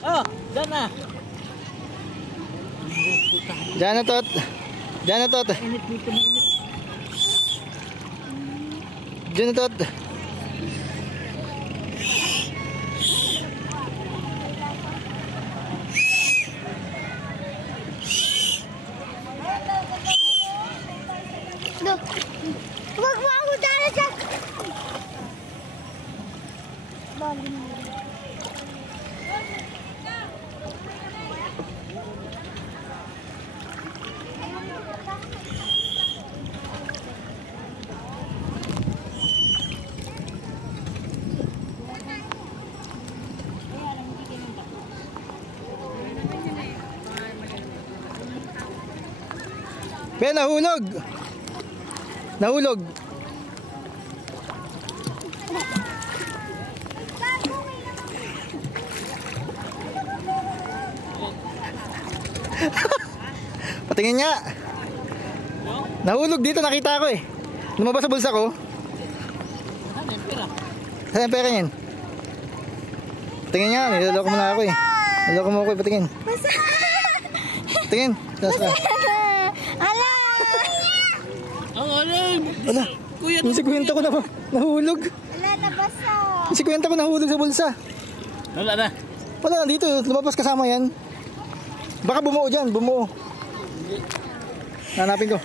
Oh, dyan na. Diyan na tot. Diyan na tot. Init dito, mainit. Diyan na tot. Look. Wag mo ako dala dyan. Be, nahulog. Nahulog. Patingin nga. Nahulog dito, nakita ko eh. Lumabas sa bulsa ko. Saan yung pera niyan? Patingin nga, niloloko mo na ako eh. Niloloko mo ako eh, patingin. Patingin. Ala! Ang alam! Wala. Yung 50 ko na nahulog. Wala, nabasa. Yung 50 ko nahulog sa bulsa. Wala na. Wala, dito. Lumabas kasama yan. Baka bumuo dyan, bumuo. Hanapin ko.